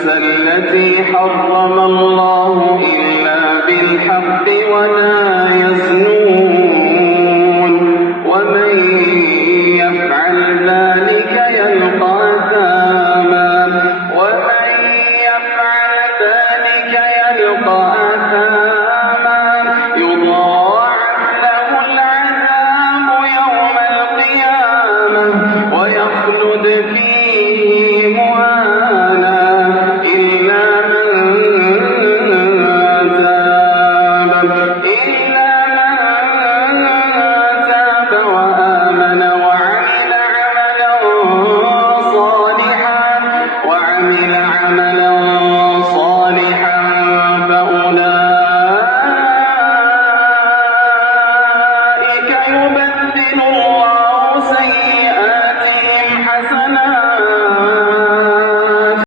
النفس التي حرم الله إلا بالحق ولا يزنون ومن يفعل ذلك يلقى أثاما يضاعف له العذاب يوم القيامة ويخلد فيه مهانا إلا من تاب وآمن وعمل عملا